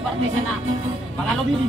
partai sana. Pagano bibi.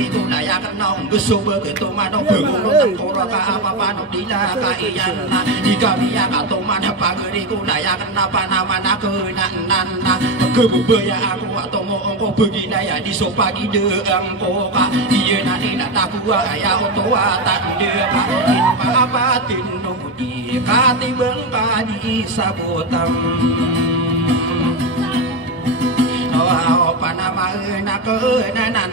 pagri ko na yakan na umbuso begitu mano bungo tang koro ka apa pano dila ka iyan na ikamiya ka to mana pagri ko na yakan na panaman ako nan kebubaya aku atau mo ko begina ya di sopagi de angko ka iya na ina takua ya oto atan de ka ina apa tinu di kati bengka di sabutam oh panama na ko nanan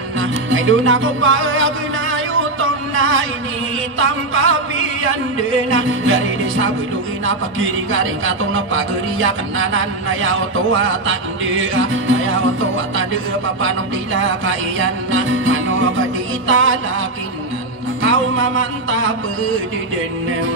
ay do na ko pa aku na yutong na ini tangkapian de na dari desa wilu ina pagiri garing katong na pagriya kananan na ya oto atan de ya oto atan de papanong dila kaiyan na ano ka di italakinan na kau mamanta pedidenem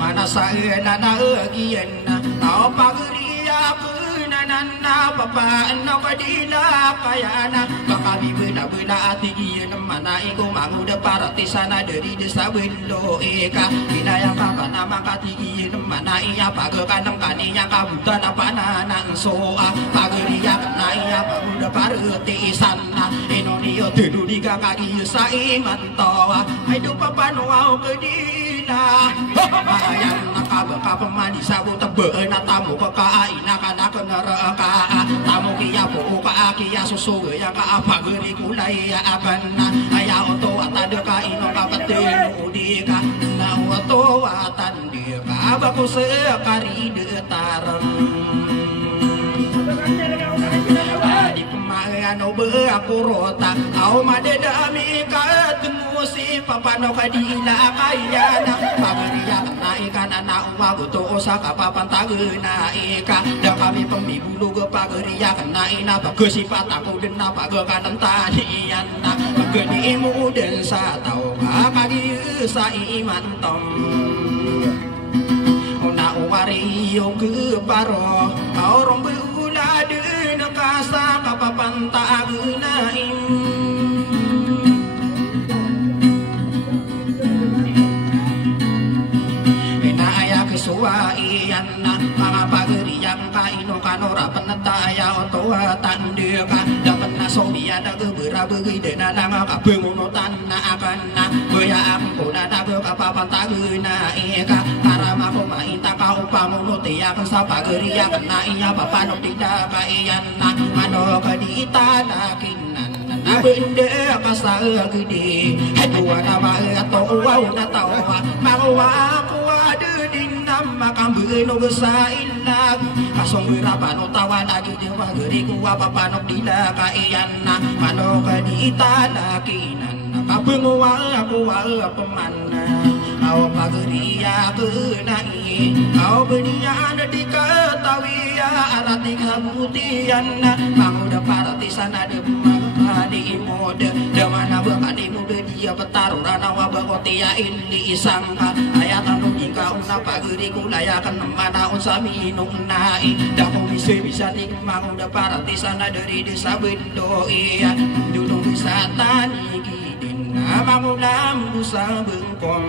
mana saya na agian na tao pagriya kunanana papa no kadila kayana baka bibena bena atigian mana iko manguda parati sana dari desa wilo eka inaya papa nama katigian mana iya pagakanam kaninya kabutan apa nanang soa pagriya na iya manguda parati sana inonio tudu di kaki sa imantoa hidup papa no au kedila bayang nakabaka pemani sabu tebe na tamu kekai nakana keneraka tamu kia po ka kia susu ya ka apa geri kulai ya akan aya oto atade ka ino ka petenu dika na oto atan dika baku sekari detarem di pemayan obe aku rota au madedami ka si papa no kadila kayana pagriya na ikan anak uwa buto osaka papan tagena ika da kami pembibulu ke pagriya na ina bagus sifat aku dena pagakan tadian na bageni mu den sa tau kagi sa iman tom ona wari yo ke paro orang beula de kasa papan tagena suwa iyan na mga pagriang kaino kanora penetaya otoa tandeka dapat na sobiya na gebera begide na nga kabengunutan na akan na baya ako na nago kapapantaguna eka karama ko mainta ka upamunuti akan sa pagriang na iya papanok tidak kaiyan na ano kadita na kinan na bende ka sa gede hadwa na ba ato uwaw na tawa mawa ko makambe no besailag kasong berapa no tawan lagi dewa geri kuwa papanok dila kaiyan na mano kadita lakinan kabenguwa aku wa pemana au pageriya kenai au benia ada diketahui arati kabutian na manguda parati sana de di mode damana bakadi muda dia petaruran awa bakotia ini sangka ayat anu jika una pageri kulayakan mana unsami nunai dako bisa timang udah parati sana dari desa bendo iya dudung bisa tani gidin mangulam busa bengkong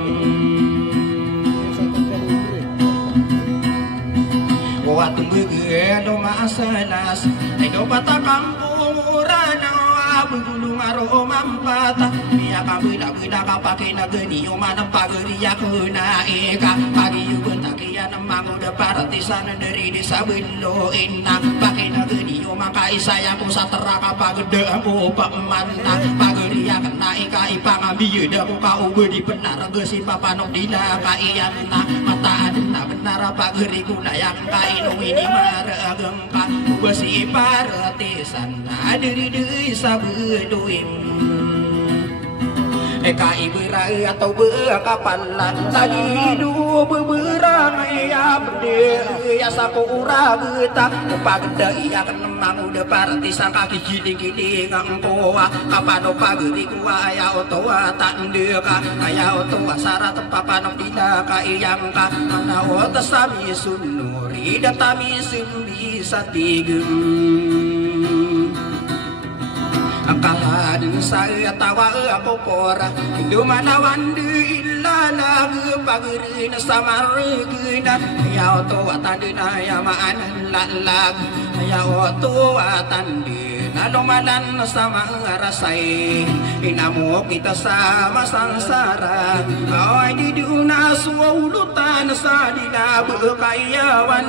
waktu begitu masalas ayo bata kampung urana bulu maro mampata biya kabila bila kapake na geni umana pageriya kuna eka pagi ubentakiya na manguda parati sana dari desa bendo inna pake na geni umaka isaya ko sa teraka pagede ako pamana pageriya kana eka ipangambiye da ko ka ube di benar gesi papanok dila kaiyan na mata na benar pageri kuna yang kaino ini marageng ka besi parati sana dari desa beduim eka iberai atau bekapalan tadi dua beberang ya bede ya sapo ura beta pagenda iya kan mang udah parati sangka gigi ngangko kapano pageri kuwa ya otowa tandeka aya otowa syarat papanok dina ka iyang ka manawa tasami sunuri datami sumbi satigem Akalan saya tawa aku pora Indo manawan di ilala Pagrin sama regina Ya oto atandina ya maanan lalag Ya oto atandina Lumalan sama rasay Inamo kita sama sangsara Ay di duna suwaulutan Sa dinabakayawan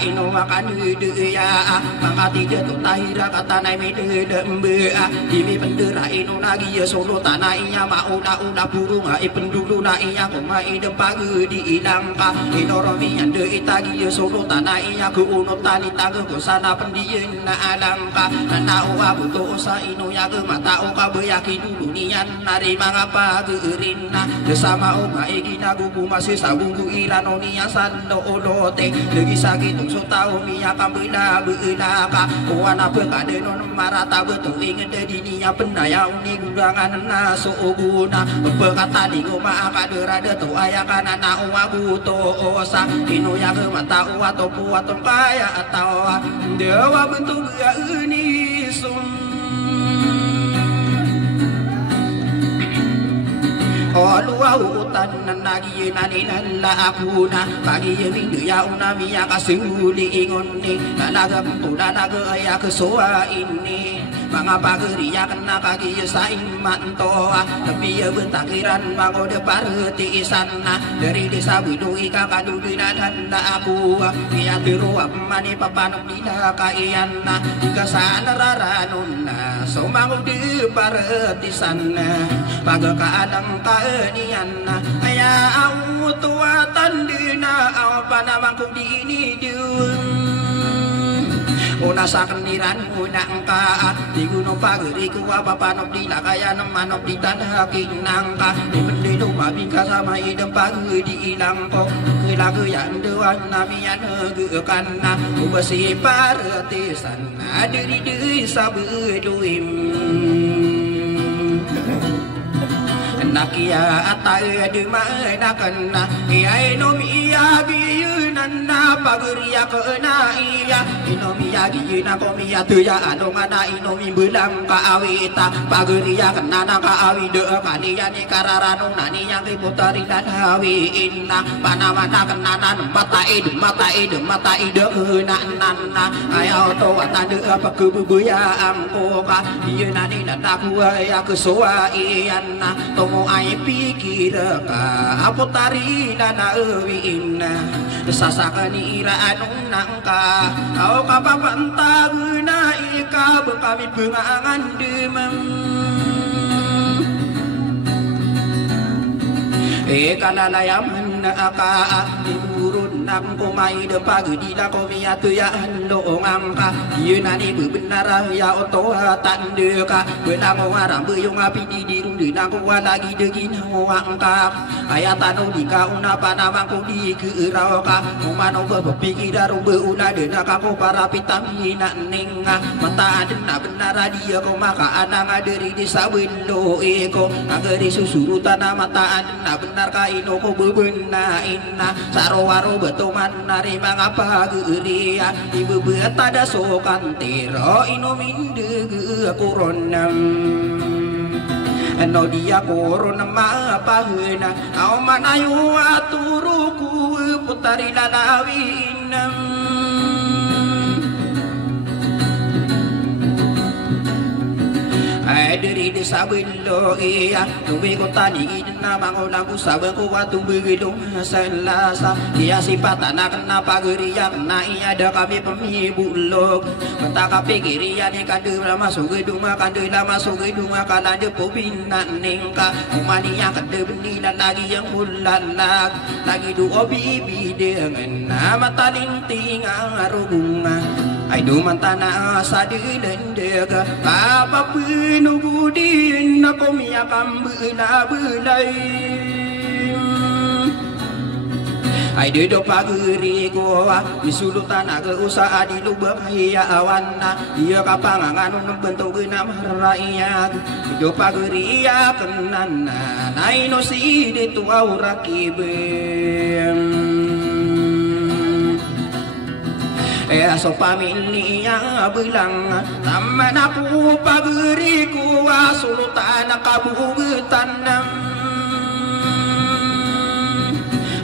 Ino makan ya mangkati jatuh tahira kata naik mede mbea dimi pendera ino nagi ya solo tanah iya mau na burung ai pendulu na iya koma ide pagi di ilangka ino romi ande itagi ya solo tanah iya ke uno tani tago ke sana pendien na alangka na uwa buto sa ino ya ke mata oka beyaki dulu nian nari mangapa gerina bersama oka egina gugu masih sabunggu irano niya sando olote lagi sakit so tao miya kambila beula ka wana pekade non marata betul ingin dedi niya pendaya uni gurangan na so guna pekata di goma akaderade to ayakana na uwa buto osa ino ya ke mata uwa to puato kaya atau dewa bentuk ya ini sum Olua utan nagi nanila aku na kagi mindu ya unami ya kasuli ingoni nanaga pula naga ya kesoa ini mangapa geria kena kagi sa imantoa tapi ya bentakiran mango de parti sana dari desa bidu ika kadudina dan aku ya tiru mani papanok dina kaiana ika sana raranuna so mango di parti sana paga kaadang kaenian ya au tua tandina apa namang kung di ini Una sa kaniran una angka di gunung pageri ku apa panop di nakaya manop di tanah kinangka di pendilo mabingka sama idem pagi di ilang ko kelagu yang doan namian gekan na ubasi paretisan adiri di sabeduim Nakia atay di mainakan na Iyay nomiya giyunan na Paguriya ko na iya Inomiya giyunan ko miya tuya Ano nga na inomi belang kaawita Paguriya ka na nakaawi doa Kaniya ni kararanong na niyang kiputari na hawiin na Panamana ka na na Matai doa na Ayaw to atan doa Pagkububuya ang koka Iyunan ni nanakuha ya kesoa iyan na Tomo ay pikir ka apotari na nauwiin na sasakan ira anong nangka kau kapapantag na ikaw kami pengangan demam kalalayaman na aka Iburun ng kumay de pagdi na kumiyatu ya loong angka yun na ni bebenara ya oto tande ka benang warang beyong api di dirung di nang lagi degin angka ayatan di ka una panamang ko di keurau ka umano bepikir darung beuna de na ka ko para pitamina ninga mata adena benara dia ko maka anang aderi di sabelo eko ageri susurutan mata adena benar ka ino ko bebena inna saro-waro betuman nari mangapa geria ibu betada sokan tero ino minde koronam no dia korona apa hena au manayu aturuku putari lalawinam dari desa belo iya tubi ko tani na mangulang usabang ko watong bigilong salasa iya sipata na kena pageriya kena iya ada kami pemibulog kata kapigiriya ni kandu lama sugeduma kandu lama sugeduma kana de pobinan ningka umaniya kandu benila lagi yang mulalag lagi duo bibi dengan nama talinting ang arubunga ay dumantana sa dilendega kapapinugudin na kumiyakang bula-bulay ay dedo pagiri ko misulutan aga usa di lubak hiya awan na iya kapangangan ng bentuk na marayag dedo pagiri ya kenan na naino si dito aurakibem so pamilya belang taman aku paberiku sultan kabugetan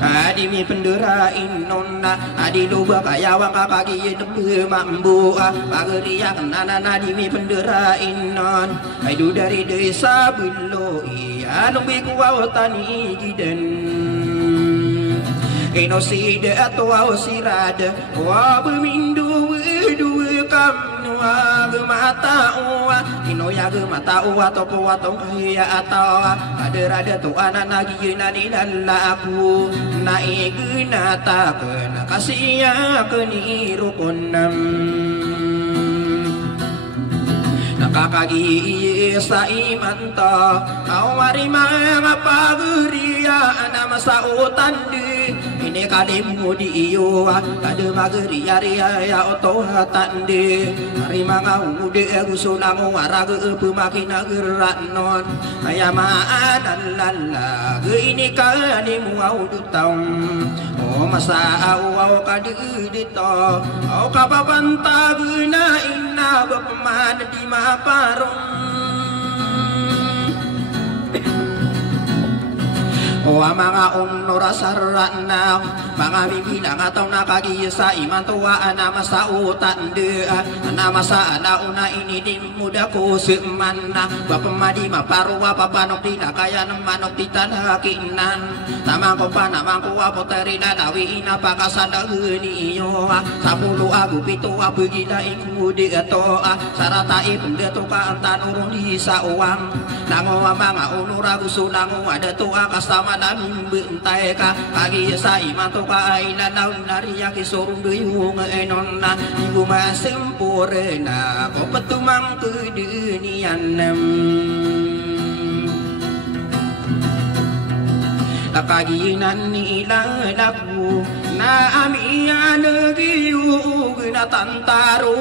adi mi pendera inonna adi loba kaya wang kakagi dembe mambu pageriak nana adi mi pendera innon aidu dari desa bilo iya lumbi kuawatani giden ino sida atau sirada wa bemindu dua kamnu mata uwa ino ya mata uwa topo watong kaya atau ada tu anak lagi nani lala aku naik nata kena kasih ya keni rukunam nakakagi sa imanta awari mga pageria nama sautan di ini kalimu di iyo kada mageria ria ya otohatan di hari mga ude gusulang waraga pemakina geranon ayamaan lala ini kalimu audutang oh masa aw kadidito aw kapapanta guna ina bapaman di maparong o mga unora sarana mga bibilang ataw nakagisa iman tuwa nama sa utan de nama sa alauna ini di muda ko semana bapamadi maparwa papanok di kaya namanok di tanakinan tamang ko pa namang ko apoteri dalawi ina pakasadagen iyo 10 agu pito abugila iku di ato sarata ipun de to ka antanurong di sa uwang nango mga unora gusto nango ada to kasama namin bentay ka pagi sa iman to ka ay nanaw nariya kisurong duyong enon na ibu masempore na ko patumang kedunian nakaginan nila laku na amiya nagiyug na tantaro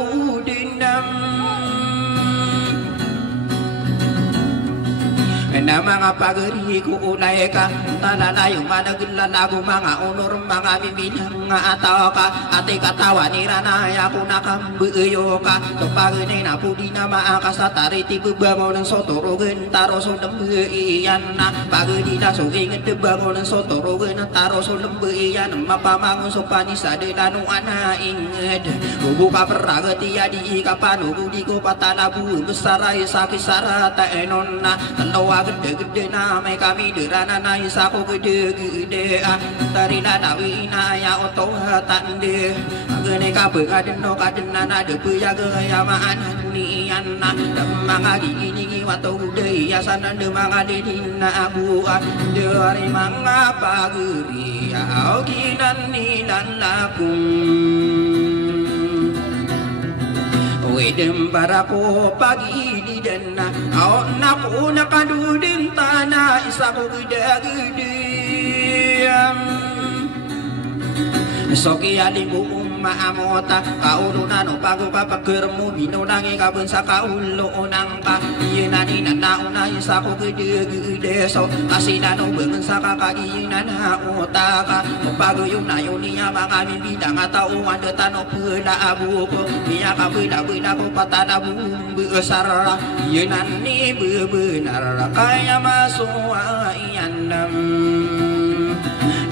dinam na mga pagari ko ulay ka talayong managilan ako mga honor mga bibilang ataw ka ati katawa niranaya ko nakambuyo ka kapagin na pudi na maakasatari tibubango ng sotorogen taro so lambuiyan na pagadi na so ingit tibubango ng sotorogen taro so lambuiyan mapamangon so panisa de lanuan na inged bubuka peragati adi ka panugo di ko patalabu besaray sa kisara ta enon na tanawagan gede na may kami derana na isa ko gede tari na nawi na ya oto tande agene ka begaden no kadena na de puya gaya maan nian na mga gini wato gede ya sana de mga dina abu de ari mga paguri au kinan nilan lakum wedem para ko pagi di dana au na ko nakadudin tana isa ko gede soki alibu maamota kaurunan o bago papagermu binunangi kabun sa kaulo unang ka iyanani na nauna isa ko gede so asinan o bangun sa kakaginan na utaka bago yung nayo niya mga bibidang atao andatan o pula abu ko niya kabula ko patana besar iyanani bebenar kaya masuwa iyanam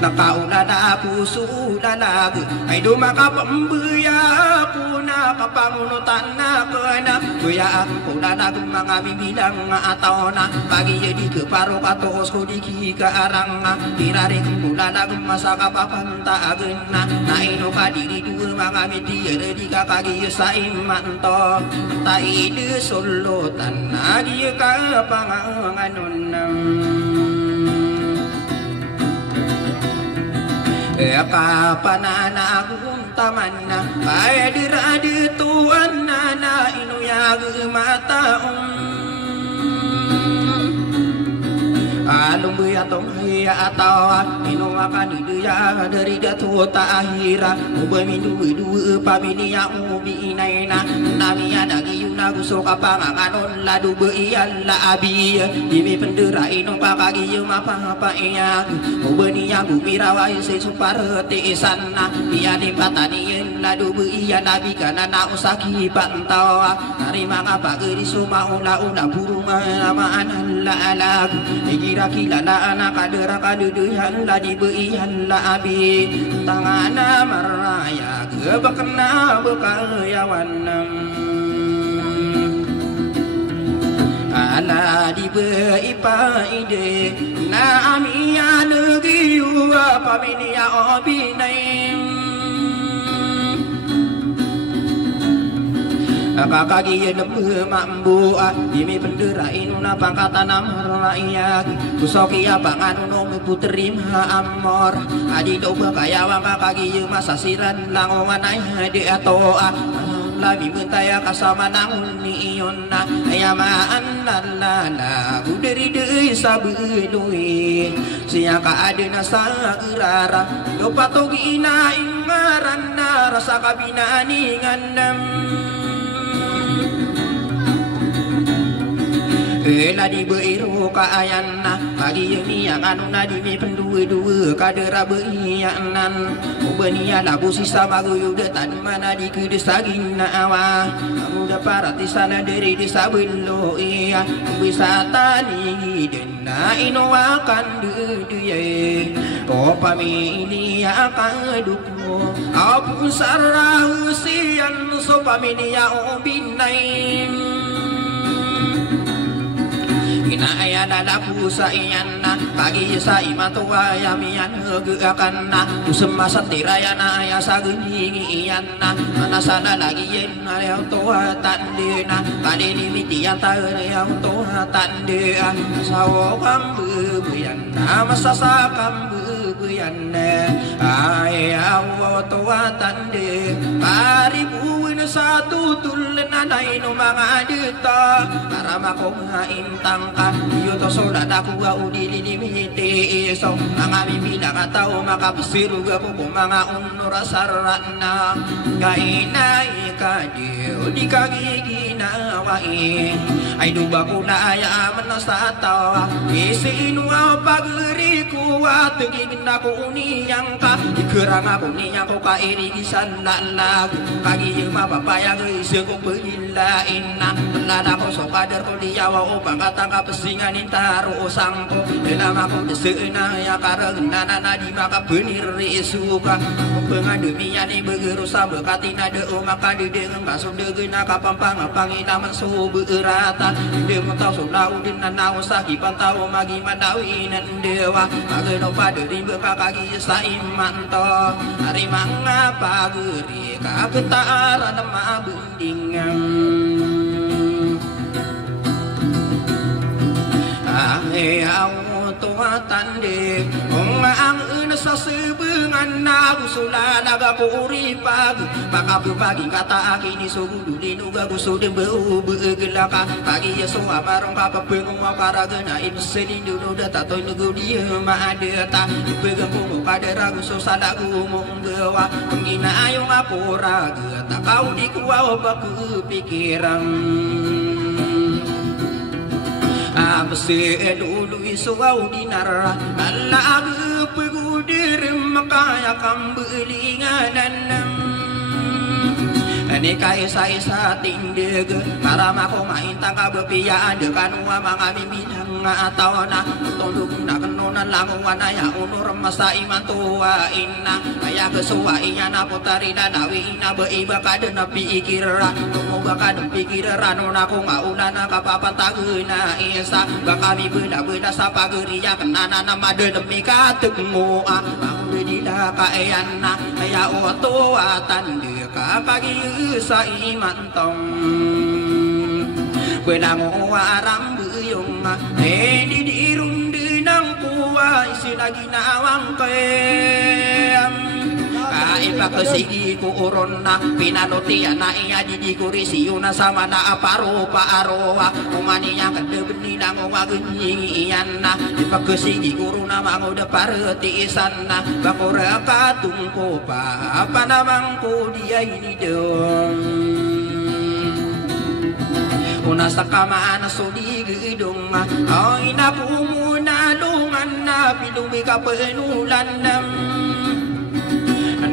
nakauna na puso lalag ay dumakapambuya ko na kapangunutan na kana kuya ako na nagong mga bibilang ataw na pagiyadi ke paro katoos ko di kikaarang tiraring mula nagong masaka papantaagan na naino ka diri dua mga mitiyere di kakagi sa imanto taide sulutan na di ka panganganon kapanana taman na kaya diradi tuan na inuyag mata Alung atong hiya atawa inuwakan idaya dari datu tahira ubamindu du paminia ubi inaina namia dagi yuna gusok panganganon ladu beian la abi dimi pendera ino kakagi yuma papa iya ubania gumirawai se suparete sana dia di patani ladu beian nabi kana na usaki pantawa narima ngapa geri sumaula ula burunga nama analla alag kira la anak kadera kaduduhan la dibeihan la abi tangana maraya gebakna bekayawanam ala dibei paide na amia negiu paminia obinaim kakagi nembe mambu dimi pendera inuna pangkatan amaraya kusoki abangan uno putri ma amor adi doba kaya wang kakagi masa siran langongan ay de ato lami mentaya kasama nang ni iona ayamaan lalala uderi de sabelui sia ka adena sa gerara do patogi na ingarana rasa kabinani ngandam la di beiru ka ayanna pagi ini yang anu nadi mi pendua-dua kadera beianan ubania labu sisa maguyu detan mana di kedesa gina awa muda parati sana dari desa belo iya wisata ni dena ino akan duye ko pamili akan duko apu sarau sian so pamini ya obinaim aya dadaku sa iyanna pagi sa imatua yamian gegakanna usema satirayana aya sa geningi iyanna mana sana lagi yen aya toa tandena kali dimitian taeun aya toa tandea sawo kambe buyanna masa sa kambe buyanna aya toa tande paribuin satu tulen anay no mga dita para makumain tangka yuto soldada kuwa udili dimiti iso mga bibida katao makapasiru ako kung mga unor sarana kainay kadiyo di kagiginawain ay duba ko na ayaman na sa tawa isinu ang pagri ko at tigigin ako uniyang ka ikerang ako niyang ko kairigisan lalag kagiyo mapapayag isyo ko paghilain na lala ko so kader ko diyawa o pangkatang kapasingan intaro o sangko ilang ako deseun na ya karag na di makapunir isuka kung pengadumiyan ibegero sa bekatina de o makadideng baso degen nakapampang panginaman so beerata hindi mo tao so lau din na nao sa kipantao magimadawi ng dewa magano pa din kakagi sa imanto hari mga paguri kaketara na mabundingan tuwatande kung ang ina sa sibengan na gusula nagapuripag makapupaging kataaki ni sugudulin uga gusto din begelaka pagi yaso amarong kapapengong maparagana imselin dulu data toy nugudi maadeta ipegang ko kadera gusto salagu monggawa pengina ayong apura tak kau di kuwa pikiran Abse dulu isuau dinara Allah pegudir makaya kambelinganan Ani kaisa isa tindeg para mako mainta ka bepiyaan de kanua mga miminang ataw na tundog na kanonan languan aya unur masa iman tuwa ina kaya kesuwa iya na putari na nawi ina beiba kada na pikira tumuba kada pikira no na ko ngauna na kapapantaguna isa bakami beda sa pageriya kenana na made demi katemu bangdila kaeyan na kaya oto atande kapagi sa imantong Wenang warang buyong di dirunde ng kuwa isinagi nawang kem ipakasigi ko uron na pinanuti na iya di kurisiyo na sama na aparo paaroa umaniya kadebeni na ngageni iyan na ipakasigi ko na mangoda parati isan na bakura katungko pa apa namang ko dia ini dong una sa kamaan so di gidong ay napumuna lungan na pilumi ka penulan ng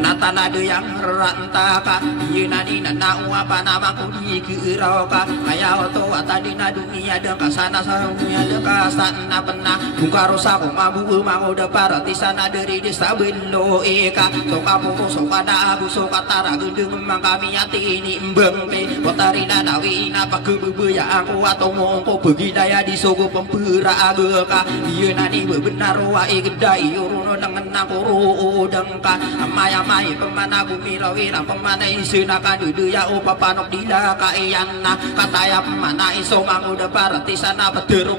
natanado yang rantaka yunani na nawa pa naman ko di kiraw ka kaya oto at adi na dunia dan kasana sa dunia dan kasana pena kung karosa ko mabuo mangoda para ti sana dari desa belo eka so kapuko so pada aku so katara gendeng mang kami ati ini mbengke potari na dawi na pagkebuya aku atau mongko bagi daya di sogo pempera ageka yunani bebenar wa igdai uruno dengan nakoro dengka amaya mai pemana bumi rawira pemana isuna kadudu ya upapanok dila kaiyana kataya pemana iso manguda parati sana pedero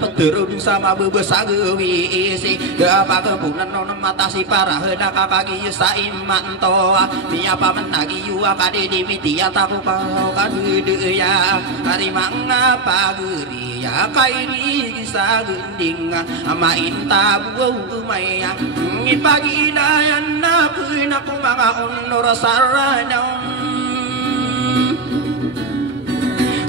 sama bebesa gewi isi apa kebunan non matasi para hendak kaki sa imanto miya pamenagi yua kadi dimiti ataku kau kadudu ya hari mangapa geri ya kairi kisah gending ama inta buau maya pagi dayan na aku mga unor saranang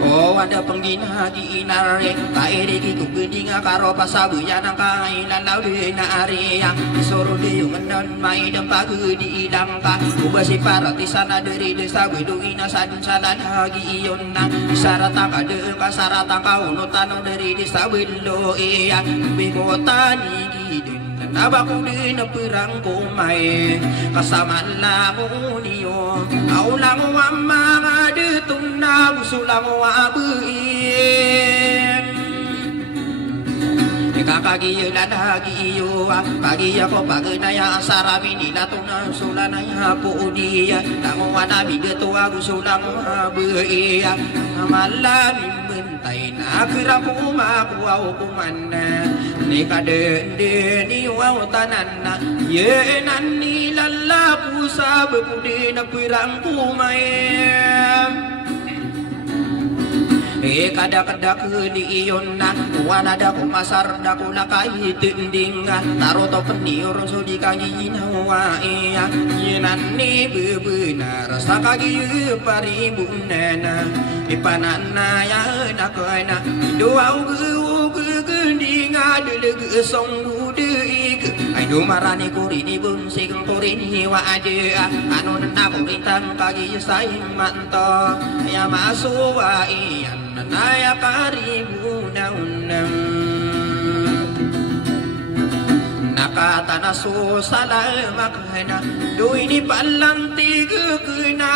oh ada pengginagi inare kairi ku gedinga karo pasabuyan ang kainan lawi na area isoro diyong nan may dampag di idangka ubasi para tisana dari desa weduina sadun sana lagi iyon na isarata ka de kasarata ka unutan dari desa welo iya bigota ni gidin nabako din na pirang kumay kasama lang uniyo aulang wa mga ditong na usulang wa abuin kakagiyo na nagiyo pagi ako pagnaya sarami nila tunang sulanaya po niya nanguwa namin dito ako sulang abuin malalim mentay na kira ko makuha ko man ni kadende ni wow tanan na yenan nilalapu sa bukudi na pirang kumay kada ni iyon na wanada ko masar da ko nakaitinding taro to penior so di kanyi nawa iya yenan ni bebenar sa kagi paribunena ipanana ya na ko na doa gending adeleg song budeik ay dumarani ko rini bunsig ko rini wa ade ano na ko ritang kagi sa imanto ya masuwa iyan naya karibu daunam nakatana so salamak na doi ni palanti kena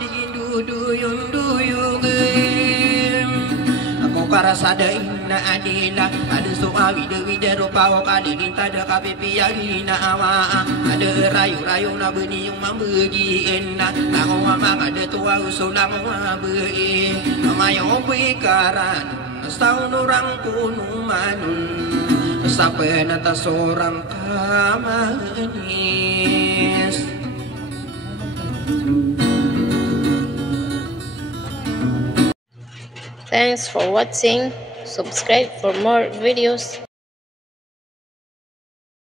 di duyung ako karasada ina adila ada so awi dewi dero pao kadilin tada kapipiyan na awa ada rayu na beni yung mamagi ena ako mamang ada tuwa usulang mabe mayo bikaran sa unurang kunumanun sa penata sorang kamanis. Thanks for watching. Subscribe for more videos.